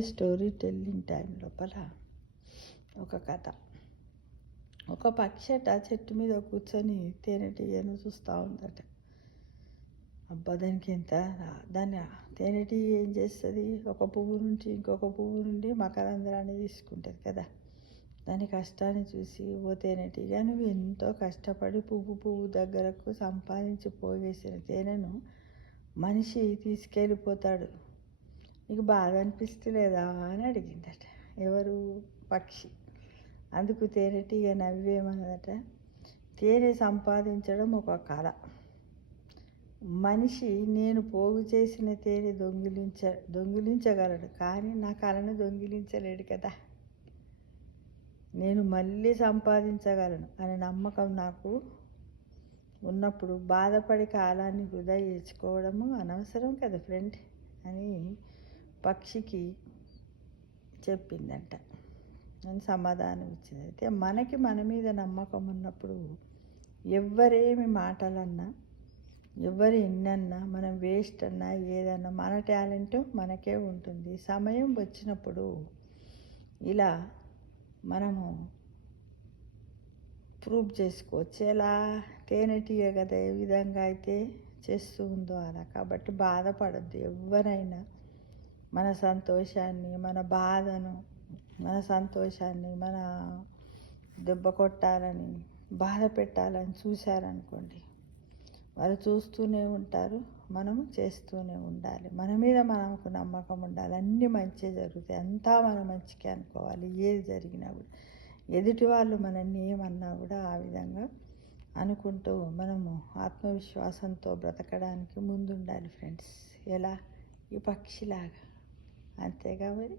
Story telling time లోపల ఒక కథ. ఒక పక్షట చెట్టు మీద కూర్చొని తేనెటీగను చూస్తూ ఉందట. అబ్బా, దాన్ని తేనెటీగ ఏం చేస్తుంది? ఒక పువ్వు నుంచి ఇంకొక పువ్వు నుండి మకరంధ్రాన్ని తీసుకుంటుంది కదా. దాని కష్టాన్ని చూసి, ఓ తేనెటీగ, నువ్వు ఎంతో కష్టపడి పువ్వు దగ్గరకు సంపాదించి పోగేసిన తేనెను మనిషి తీసుకెళ్ళిపోతాడు, నీకు బాధ అనిపిస్తలేదా అని అడిగిందట. ఎవరు? పక్షి. అందుకు తేనెటీగ నవ్వేమన్నదట, తేనె సంపాదించడం ఒక కళ. మనిషి నేను పోగు చేసిన తేనె దొంగిలించగలడు, కానీ నా కళను దొంగిలించలేడు కదా. నేను మళ్ళీ సంపాదించగలను అనే నమ్మకం నాకు ఉన్నప్పుడు బాధపడి కాలాన్ని వృధా చేసుకోవడము అనవసరం కదా ఫ్రెండ్ అని పక్షికి చెప్పిందంట. అని సమాధానం ఇచ్చింది. అయితే మనకి మన మీద నమ్మకం ఉన్నప్పుడు ఎవరేమి మాటలన్నా, ఎవరు ఎన్నన్నా, మనం వేస్ట్ అన్నా ఏదన్నా, మన టాలెంట్ మనకే ఉంటుంది. సమయం వచ్చినప్పుడు ఇలా మనము ప్రూవ్ చేసుకోవచ్చు. ఎలా? తేనెటీగ కదా ఏ విధంగా అయితే చేస్తూ ఉందో అలా. కాబట్టి బాధపడద్దు. ఎవరైనా మన సంతోషాన్ని, మన బాధను, మన సంతోషాన్ని మన దెబ్బ కొట్టాలని, బాధ పెట్టాలని చూశారనుకోండి, వాళ్ళు చూస్తూనే ఉంటారు, మనము చేస్తూనే ఉండాలి. మన మీద మనకు నమ్మకం ఉండాలి. అన్నీ మంచి జరుగుతాయి, అంతా మన మంచిగా అనుకోవాలి. ఏది జరిగినా కూడా, ఎదుటి వాళ్ళు మనల్ని ఏమన్నా కూడా ఆ విధంగా అనుకుంటూ మనము ఆత్మవిశ్వాసంతో బ్రతకడానికి ముందుండాలి ఫ్రెండ్స్. ఎలా? ఈ పక్షిలాగా. అంతేగా మరి.